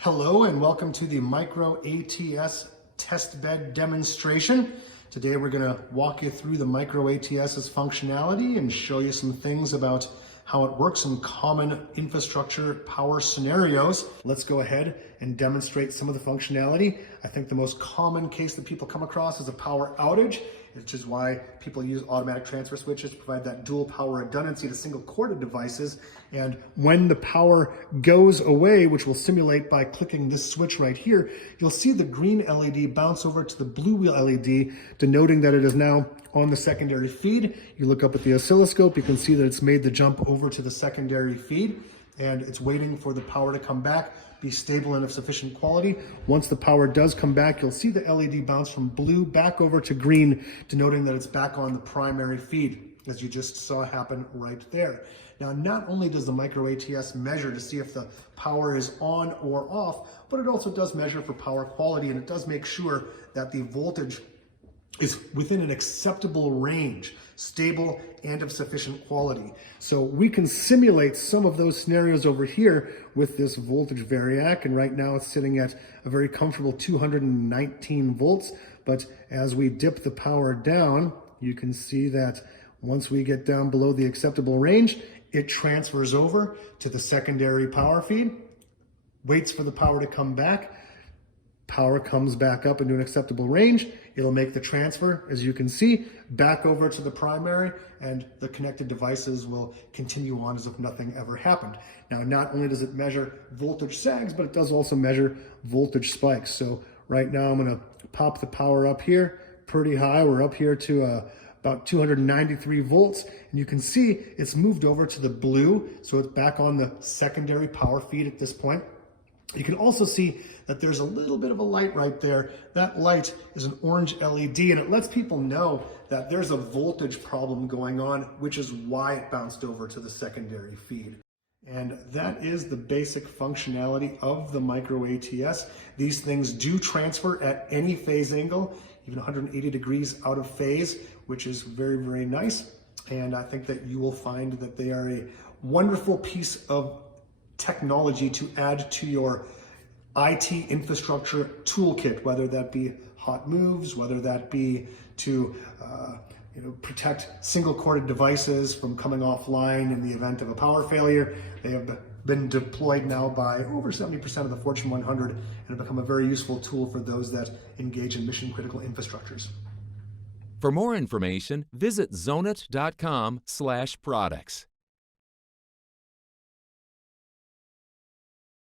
Hello and welcome to the Micro ATS test bed demonstration. Today we're going to walk you through the Micro ATS's functionality and show you some things about how it works in common infrastructure power scenarios. Let's go ahead and demonstrate some of the functionality. I think the most common case that people come across is a power outage, which is why people use automatic transfer switches to provide that dual power redundancy to single corded devices. And when the power goes away, which we'll simulate by clicking this switch right here, you'll see the green LED bounce over to the blue LED, denoting that it is now on the secondary feed. You look up at the oscilloscope, you can see that it's made the jump over to the secondary feed, and it's waiting for the power to come back, be stable and of sufficient quality. Once the power does come back, you'll see the LED bounce from blue back over to green, denoting that it's back on the primary feed, as you just saw happen right there. Now, not only does the Micro ATS measure to see if the power is on or off, but it also does measure for power quality, and it does make sure that the voltage is within an acceptable range, stable and of sufficient quality. So we can simulate some of those scenarios over here with this voltage variac, and right now it's sitting at a very comfortable 219 volts. But as we dip the power down, you can see that once we get down below the acceptable range, it transfers over to the secondary power feed, waits for the power to come back. Power comes back up into an acceptable range. It'll make the transfer, as you can see, back over to the primary, and the connected devices will continue on as if nothing ever happened. Now, not only does it measure voltage sags, but it does also measure voltage spikes. So right now I'm gonna pop the power up here pretty high. We're up here to about 293 volts, and you can see it's moved over to the blue, so it's back on the secondary power feed at this point. You can also see that there's a little bit of a light right there. That light is an orange LED, and it lets people know that there's a voltage problem going on, which is why it bounced over to the secondary feed. And that is the basic functionality of the Micro ATS. These things do transfer at any phase angle, even 180 degrees out of phase, which is very, very nice. And I think that you will find that they are a wonderful piece of technology to add to your IT infrastructure toolkit, whether that be hot moves, whether that be to protect single corded devices from coming offline in the event of a power failure. They have been deployed now by over 70% of the Fortune 100 and have become a very useful tool for those that engage in mission critical infrastructures. For more information, visit zonit.com/products.